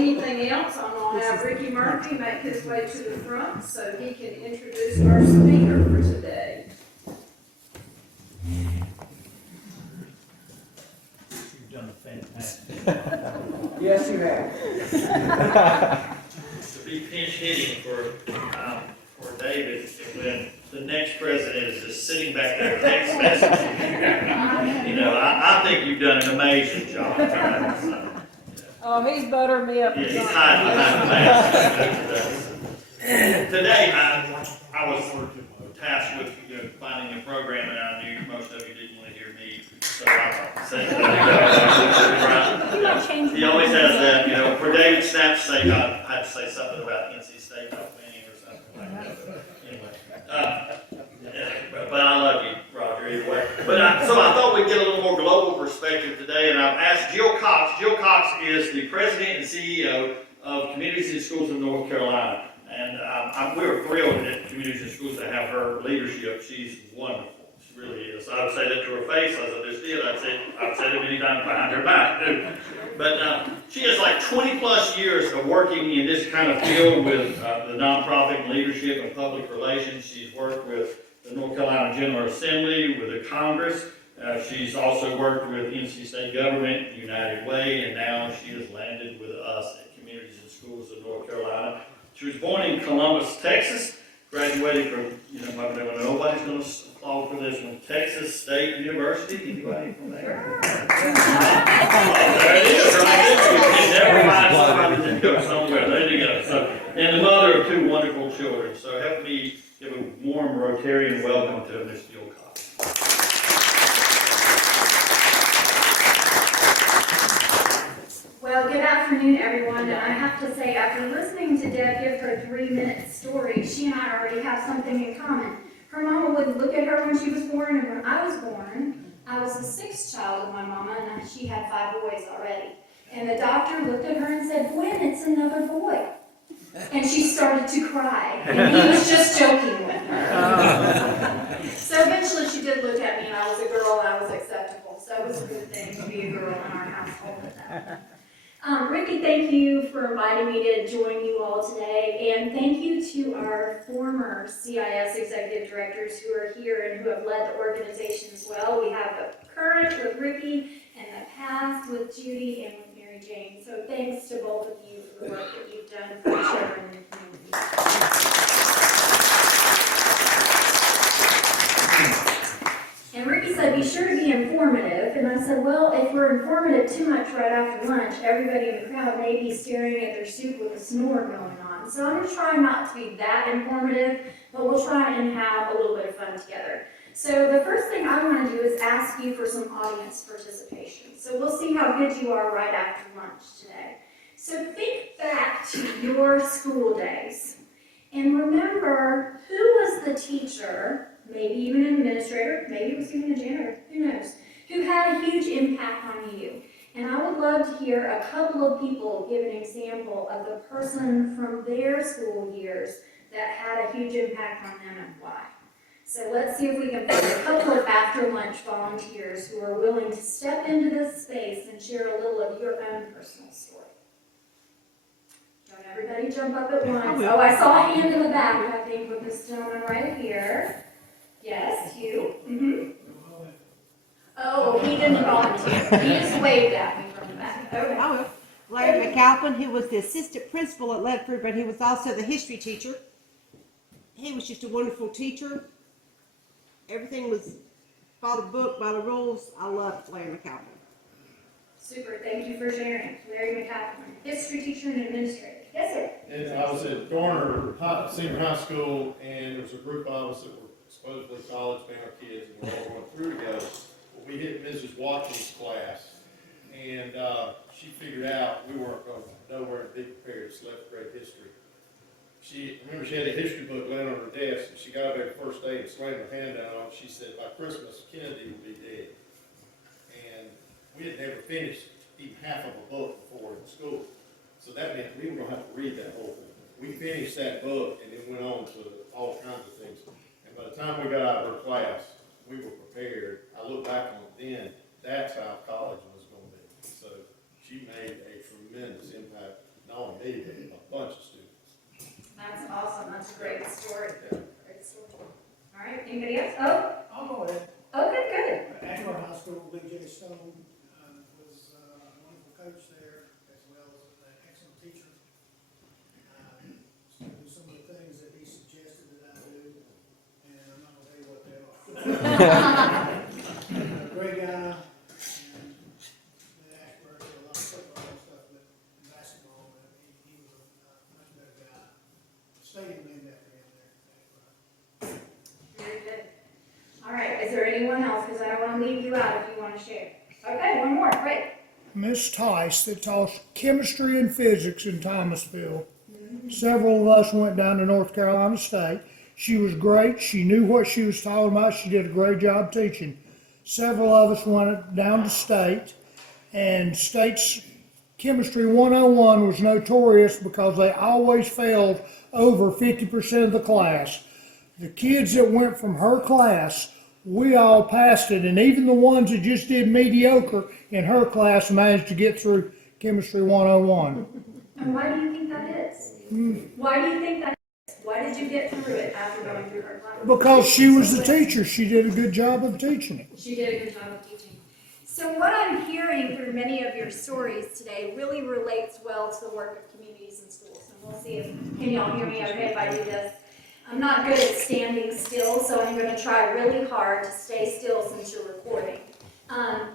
anything else, I'm gonna have Ricky Murphy make his way to the front so he can introduce our speaker for today. You've done a fantastic. Yes, you have. To be pinch hitting for David when the next president is just sitting back there text messaging. You know, I think you've done an amazing job. Oh, he's buttering me up. Yeah, he's hiding behind the mask. Today, I was tasked with finding a program, and I knew most of you didn't want to hear me, so I said that. He always has that, for David Snap's sake, I had to say something about NC State not winning or something like that. Anyway, but I love you, Roger, either way. But so I thought we'd get a little more global perspective today, and I've asked Jill Cox. Jill Cox is the president and CEO of Communities and Schools of North Carolina. And we're thrilled at Communities and Schools to have her leadership. She's wonderful. She really is. I would say that to her face, as I just did. I've said it many times behind her back, too. But she has like 20 plus years of working in this kind of field with the nonprofit leadership and public relations. She's worked with the North Carolina General Assembly, with the Congress. She's also worked with NC State government, United Way, and now she has landed with us at Communities and Schools of North Carolina. She was born in Columbus, Texas, graduated from, nobody's going to applaud for this one, Texas State University. Anybody from there? Oh, there it is, right there. You can never find somebody that didn't go somewhere. There you go. So, and the mother of two wonderful children. So help me give a warm Rotarian welcome to Miss Jill Cox. Well, good afternoon, everyone. And I have to say, after listening to Deb give her 3-minute story, she and I already have something in common. Her mama wouldn't look at her when she was born, and when I was born, I was the 6th child of my mama, and she had 5 boys already. And the doctor looked at her and said, "Gwen, it's another boy." And she started to cry, and he was just joking with her. So eventually she did look at me, and I was a girl, and I was acceptable. So it was a good thing to be a girl in our household at that point. Ricky, thank you for inviting me to join you all today, and thank you to our former CIS executive directors who are here and who have led the organization as well. We have the current with Ricky and the past with Judy and with Mary Jane. So thanks to both of you for the work that you've done for children in the community. And Ricky said, be sure to be informative. And I said, well, if we're informative too much right after lunch, everybody in the crowd may be staring at their soup with a snore going on. So I'm going to try not to be that informative, but we'll try and have a little bit of fun together. So the first thing I want to do is ask you for some audience participation. So we'll see how good you are right after lunch today. So think back to your school days and remember who was the teacher, maybe even an administrator, maybe it was even a janitor, who knows, who had a huge impact on you. And I would love to hear a couple of people give an example of the person from their school years that had a huge impact on them and why. So let's see if we can find a couple of after-lunch volunteers who are willing to step into this space and share a little of your own personal story. Don't everybody jump up at once. Oh, I saw a hand in the back, I think, with this gentleman right here. Yes, you. Mm-hmm. Oh, he didn't volunteer. He just waved at me from the back. Okay. Oh, Larry McAlpin, who was the assistant principal at Ledford, but he was also the history teacher. He was just a wonderful teacher. Everything was by the book, by the rules. I loved Larry McAlpin. Super, thank you for sharing. Larry McAlpin, history teacher and administrator. Yes, sir. And I was at Garner Senior High School, and there was a group of us that were supposedly college-bound kids, and we're all going through together. Well, we hit Mrs. Watson's class, and she figured out we weren't going nowhere to be prepared. She left grade history. Remember she had a history book laying on her desk, and she got up there the first day and slammed her hand down on it. She said, by Christmas, Kennedy will be dead. And we had never finished even half of a book before in school. So that meant we were going to have to read that whole thing. We finished that book and then went on to all kinds of things. And by the time we got out of her class, we were prepared. I look back on it then, that's how college was going to be. So she made a tremendous impact, not coach there, as well as an excellent teacher. Still do some of the things that he suggested that I do, and I'm not gonna tell you what they are. Great guy, and in Ashburn, did a lot of football and stuff, but basketball, he was a much better guy. Stadium named after him there in Ashburn. Very good. All right, is there anyone else? Because I don't want to leave you out if you want to share. Okay, one more, great. Miss Tice that taught chemistry and physics in Thomasville. Several of us went down to North Carolina State. She was great. She knew what she was talking about. She did a great job teaching. Several of us went down to State, and State's Chemistry 101 was notorious because they always failed over 50% of the class. The kids that went from her class, we all passed it, and even the ones that just did mediocre in her class managed to get through Chemistry 101. And why do you think that is? Why do you think that is? Why did you get through it after going through her class? Because she was the teacher. She did a good job of teaching it. She did a good job of teaching. So what I'm hearing through many of your stories today really relates well to the work of communities and schools. And we'll see if, can y'all hear me okay if I do this? I'm not good at standing still, so I'm going to try really hard to stay still since you're recording.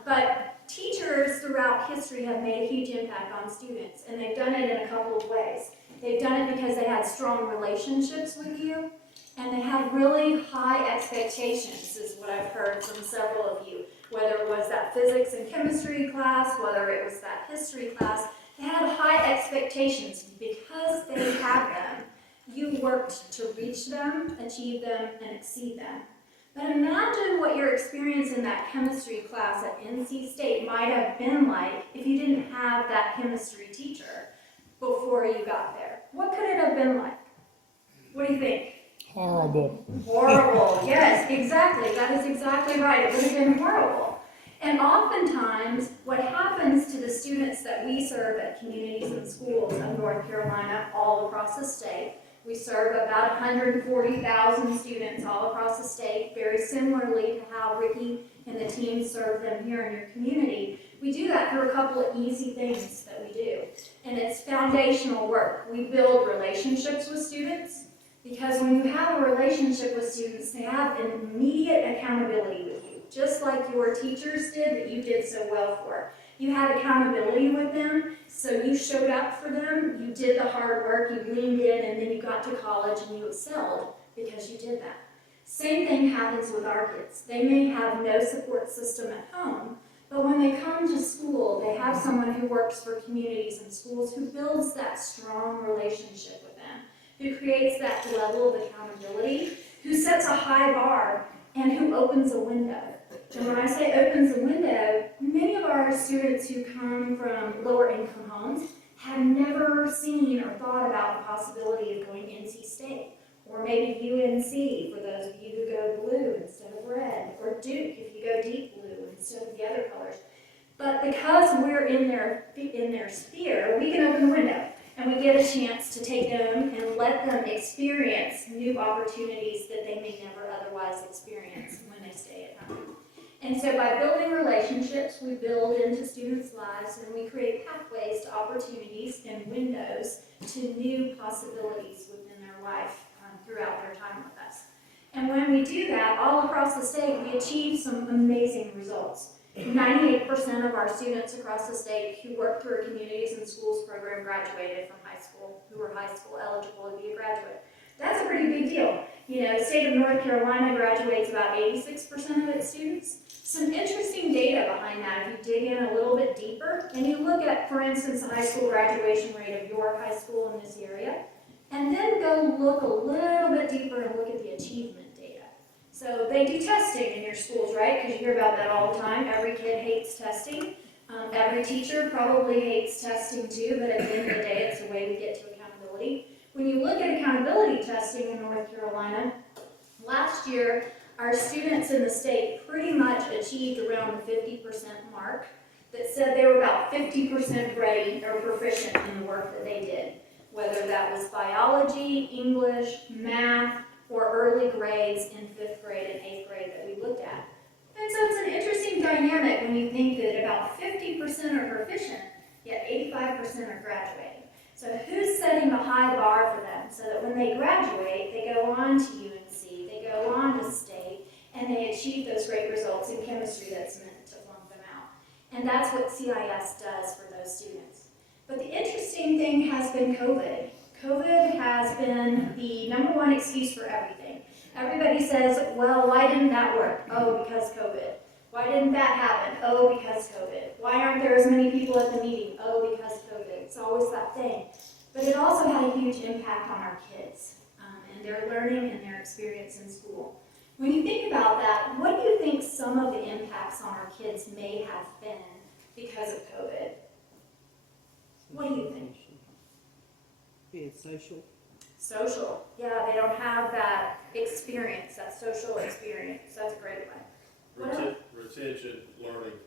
But teachers throughout history have made a huge impact on students, and they've done it in a couple of ways. They've done it because they had strong relationships with you, and they had really high expectations, is what I've heard from several of you. Whether it was that physics and chemistry class, whether it was that history class, they had high expectations. Because they had them, you worked to reach them, achieve them, and exceed them. But imagine what your experience in that chemistry class at NC State might have been like if you didn't have that chemistry teacher before you got there. What could it have been like? What do you think? Horrible. Horrible, yes, exactly. That is exactly right. It would have been horrible. And oftentimes, what happens to the students that we serve at communities and schools of North Carolina all across the state, we serve about 140,000 students all across the state, very similarly to how Ricky and the team serve them here in your community. We do that through a couple of easy things that we do. And it's foundational work. We build relationships with students, because when you have a relationship with students, they have an immediate accountability with you, just like your teachers did that you did so well for. You had accountability with them, so you showed up for them, you did the hard work, you leaned in, and then you got to college and you excelled because you did that. Same thing happens with our kids. They may have no support system at home, but when they come to school, they have someone who works for communities and schools who builds that strong relationship with them, who creates that level of accountability, who sets a high bar, and who opens a window. And when I say opens a window, many of our students who come from lower income homes have never seen or thought about the possibility of going to NC State, or maybe UNC for those of you who go blue instead of red, or Duke if you go deep blue instead of the other colors. But because we're in their sphere, we can open the window. And we get a chance to take them and let them experience new opportunities that they may never otherwise experience when they stay at home. And so by building relationships, we build into students' lives and we create pathways to opportunities and windows to new possibilities within their life throughout their time with us. And when we do that, all across the state, we achieve some amazing results. 98% of our students across the state who work through a communities and schools program graduated from high school, who were high school eligible to be a graduate. That's a pretty big deal. You know, the state of North Carolina graduates about 86% of its students. Some interesting data behind that if you dig in a little bit deeper and you look at, for instance, the high school graduation rate of your high school in this area, and then go look a little bit deeper and look at the achievement data. So they do testing in your schools, right? Because you hear about that all the time. Every kid hates testing. Every teacher probably hates testing too, but at the end of the day, it's a way to get to accountability. When you look at accountability testing in North Carolina, last year, our students in the state pretty much achieved around the 50% mark that said they were about 50% ready or proficient in the work that they did, whether that was biology, English, math, or early grades in 5th grade and 8th grade that we looked at. And so it's an interesting dynamic when you think that about 50% are proficient, yet graduating. So who's setting the high bar for them so that when they graduate, they go on to UNC, they go on to state, and they achieve those great results in chemistry that's meant to flunk them out. And that's what CIS does for those students. But the interesting thing has been COVID. COVID has been the #1 excuse for everything. Everybody says, well, why didn't that work? Oh, because COVID. Why didn't that happen? Oh, because COVID. Why aren't there as many people at the meeting? Oh, because COVID. It's always that thing. But it also had a huge impact on our kids and their learning and their experience in school. When you think about that, what do you think some of the impacts on our kids may have been because of COVID? What do you think? Being social. Social. Yeah, they don't have that experience, that social experience. That's a great one. What else? Retention, learning,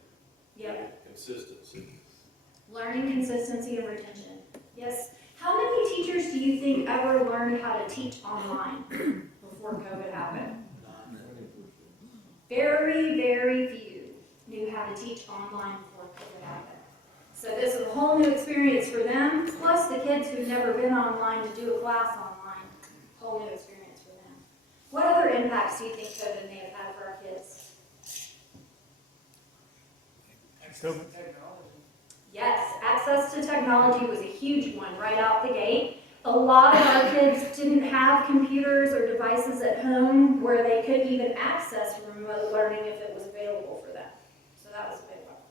Yep. consistency. Learning, consistency, and retention. Yes. How many teachers do you think ever learned how to teach online before COVID happened? Very, very few knew how to teach online before COVID happened. So this is a whole new experience for them, plus the kids who've never been online to do a class online, whole new experience for them. What other impacts do you think COVID may have had for our kids? Yes, access to technology was a huge one right out the gate. A lot of our kids didn't have computers or devices at home where they could even access remote learning if it was available for them. So that was a big one.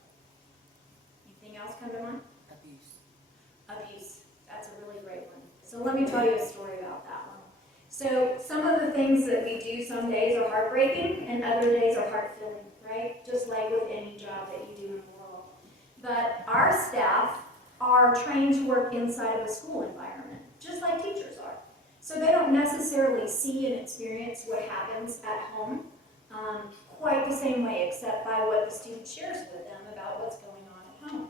Anything else come to mind? Abuse. That's a really great one. So let me tell you a story about that one. So some of the things that we do some days are heartbreaking and other days are heart-filling, right? Just like with any job that you do in the world. But our staff are trained to work inside of a school environment, just like teachers are. So they don't necessarily see and experience what happens at home quite the same way, except by what the student shares with them about what's going on at home.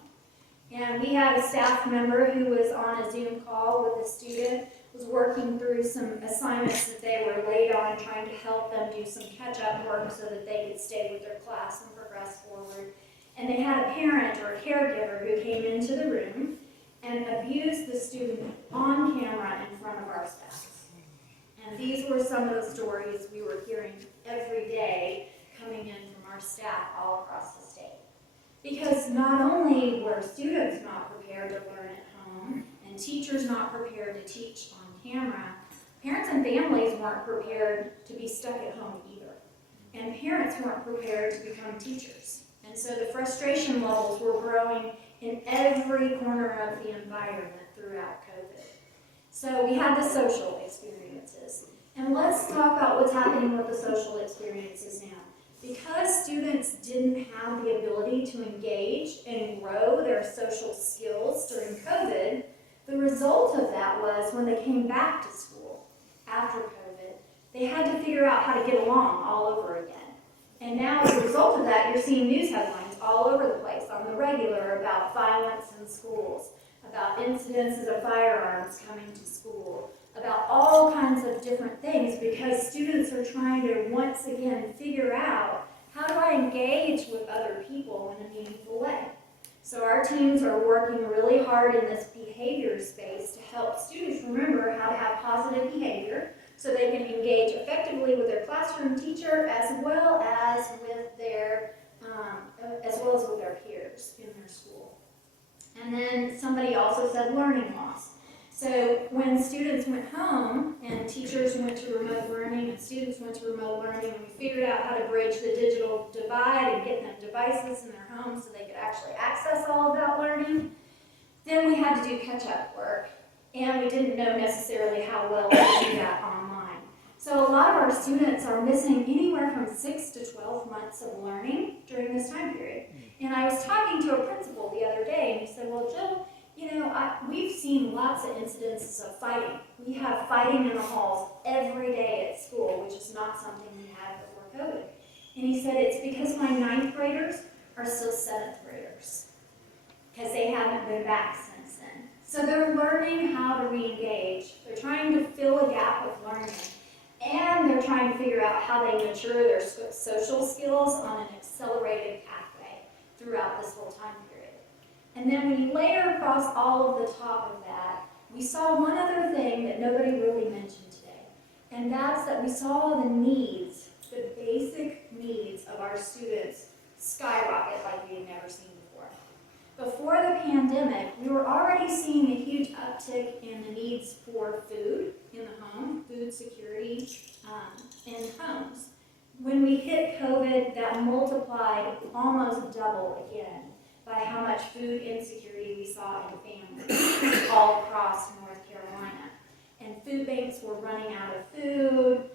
And we had a staff member who was on a Zoom call with a student, was working through some assignments that they were late on, trying to help them do some catch-up work so that they could stay with their class and progress forward. And they had a parent or a caregiver who came into the room and abused the student on camera in front of our staff. And these were some of the stories we were hearing every day coming in from our staff all across the state. Because not only were students not prepared to learn at home, and teachers not prepared to teach on camera, parents and families weren't prepared to be stuck at home either. And parents weren't prepared to become teachers. And so the frustration levels were growing in every corner of the environment throughout COVID. So we had the social experiences. And let's talk about what's happening with the social experiences now. Because students didn't have the ability to engage and grow their social skills during COVID, the result of that was when they came back to school after COVID, they had to figure out how to get along all over again. And now as a result of that, you're seeing news headlines all over the place on the regular about violence in schools, about incidences of firearms coming to school, about all kinds of different things because students are trying to once again figure out how do I engage with other people in a meaningful way. So our teams are working really hard in this behavior space to help students remember how to have positive behavior so they can engage effectively with their classroom teacher as well as with their peers in their school. And then somebody also said learning loss. So when students went home and teachers went to remote learning and students went to remote learning and we figured out how to bridge the digital divide and get them devices in their homes so they could actually access all of that learning, then we had to do catch-up work and we didn't know necessarily how well to do that online. So a lot of our students are missing anywhere from 6 to 12 months of learning during this time period. And I was talking to a principal the other day and he said, well, Jill, we've seen lots of incidences of fighting. We have fighting in the halls every day at school, which is not something we had before COVID. And he said, it's because my 9th graders are still 7th graders, because they haven't been back since then. So they're learning how to re-engage. They're trying to fill a gap with learning. And they're trying to figure out how they mature their social skills on an accelerated pathway throughout this whole time period. And then when you layer across all of the top of that, we saw one other thing that nobody really mentioned today. And that's that we saw the needs, the basic needs of our students skyrocket like we had never seen before. Before the pandemic, we were already seeing a huge uptick in the needs for food in the home, food security in homes. When we hit COVID, that multiplied almost double again by how much food insecurity we saw in families all across North Carolina. And food banks were running out of food.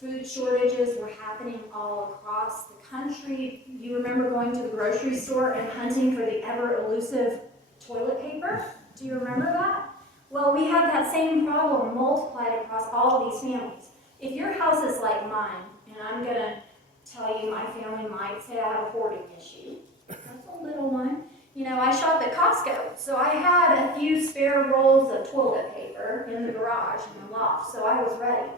Food shortages were happening all across the country. You remember going to the grocery store and hunting for the ever elusive toilet paper? Do you remember that? Well, we have that same problem multiplied across all of these families. If your house is like mine, and I'm gonna tell you my family might say I have a hoarding issue. That's a little one. You know, I shop at Costco, so I had a few spare rolls of toilet paper in the garage in the loft, so I was ready.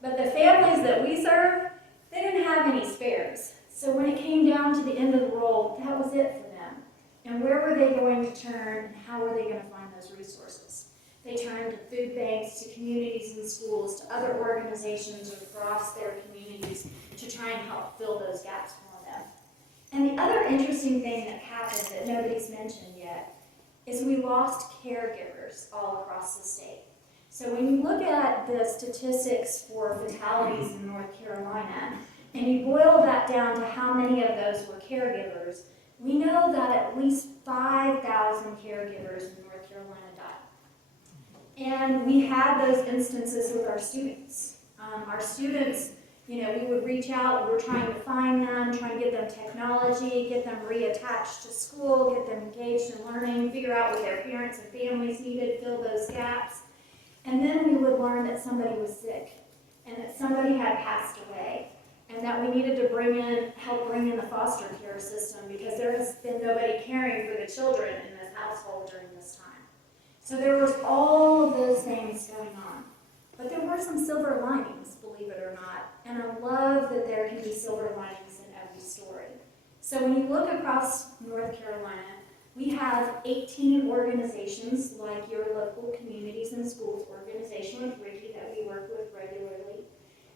But the families that we serve, they didn't have any spares. So when it came down to the end of the roll, that was it for them. And where were they going to turn, and how were they going to find those resources? They turned to food banks, to communities and schools, to other organizations across their communities to try and help fill those gaps for them. And the other interesting thing that happened that nobody's mentioned yet is we lost caregivers all across the state. So when you look at the statistics for fatalities in North Carolina, and you boil that down to how many of those were caregivers, we know that at least 5,000 caregivers in North Carolina died. And we had those instances with our students. You know, we would reach out, we were trying to find them, trying to get them technology, get them reattached to school, get them engaged in learning, figure out what their parents and families needed, fill those gaps. And then we would learn that somebody was sick, and that somebody had passed away, and that we needed to help bring in the foster care system because there has been nobody caring for the children in this household during this time. So there was all of those things going on. But there were some silver linings, believe it or not, and I love that there can be silver linings in every story. So when you look across North Carolina, we have 18 organizations like your local communities and schools organization with Ricky that we work with regularly.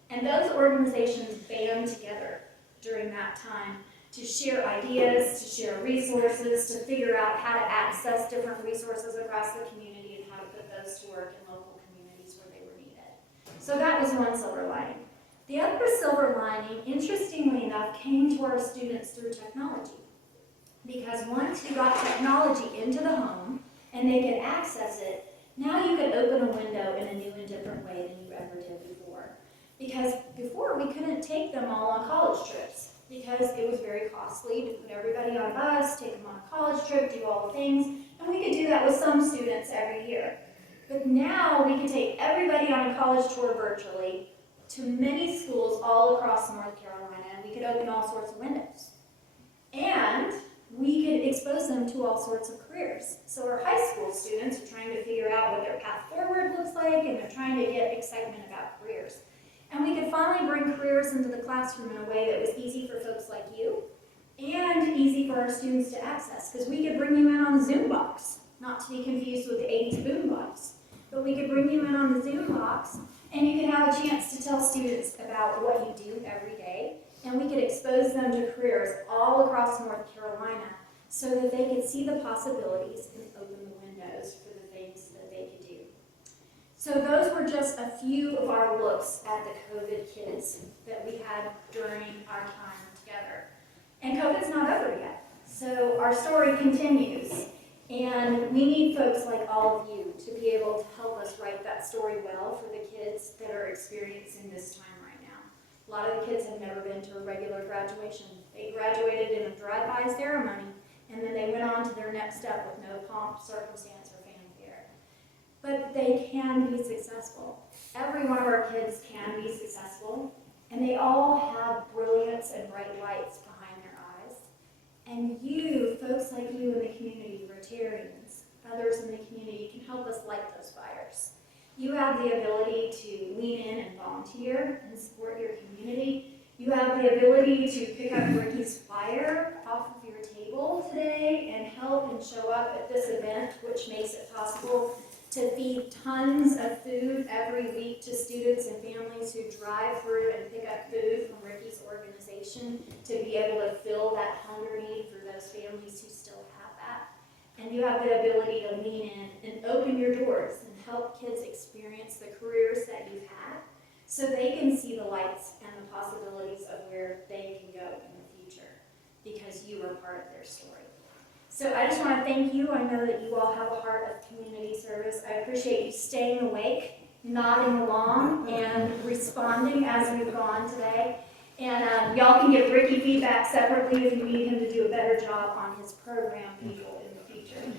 And those organizations band together during that time to share ideas, to share resources, to figure out how to access different resources across the community and how to put those to work in local communities where they were needed. So that was one silver lining. The other silver lining, interestingly enough, came to our students through technology. Because once you got technology into the home and they could access it, now you could open a window in a new and different way than you ever did before. Because before we couldn't take them all on college trips because it was very costly to put everybody on a bus, take them on a college trip, do all the things, and we could do that with some students every year. But now we can take everybody on a college tour virtually to many schools all across North Carolina, and we could open all sorts of windows. And we could expose them to all sorts of careers. So our high school students are trying to figure out what their path forward looks like, and they're trying to get excitement about careers. And we could finally bring careers into the classroom in a way that was easy for folks like you, and easy for our students to access, because we could bring you in on the Zoom box, not to be confused with the 80s boom box. But we could bring you in on the Zoom box, and you could have a chance to tell students about what you do every day, and we could expose them to careers all across North Carolina so that they could see the possibilities and open the windows for the things that they could do. So those were just a few of our looks at the COVID kids that we had during our time together. And COVID's not over yet, so our story continues. And we need folks like all of you to be able to help us write that story well for the kids that are experiencing this time right now. A lot of the kids have never been to a regular graduation. They graduated in a drive-by ceremony, and then they went on to their next step with no pomp, circumstance, or fanfare. But they can be successful. Every one of our kids can be successful, and they all have brilliance and bright lights behind their eyes. And you, folks like you in the community, Rotarians, others in the community, can help us light those fires. You have the ability to lean in and volunteer and support your community. You have the ability to pick up Ricky's flyer off of your table to today and help and show up at this event, which makes it possible to feed tons of food every week to students and families who drive through and pick up food from Ricky's organization, to be able to fill that hunger need for those families who still have that. And you have the ability to lean in and open your doors and help kids experience the careers that you've had, so they can see the lights and the possibilities of where they can go in the future, because you are part of their story. So I just want to thank you. I know that you all have a heart of community service. I appreciate you staying awake, nodding along, and responding as we've gone today. And y'all can give Ricky feedback separately if you need him to do a better job on his program people in the future.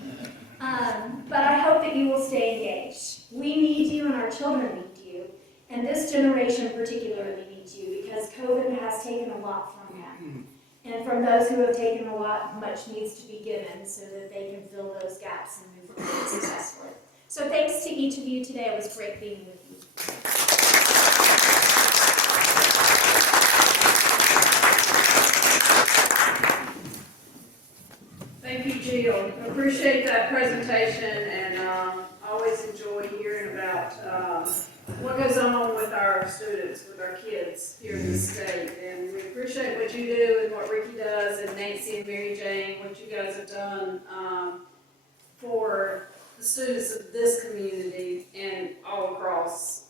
But I hope that you will stay engaged. We need you, and our children need you. And this generation particularly needs you, because COVID has taken a lot from them. And from those who have taken a lot, much needs to be given so that they can fill those gaps and move forward successfully. So thanks to each of you today. It was great being with you. Thank you, Jill. Appreciate that presentation, and always enjoy hearing about what goes on with our students, with our kids here in the state. And we appreciate what you do and what Ricky does, and Nancy and Mary Jane, what you guys have done for the students of this community and all across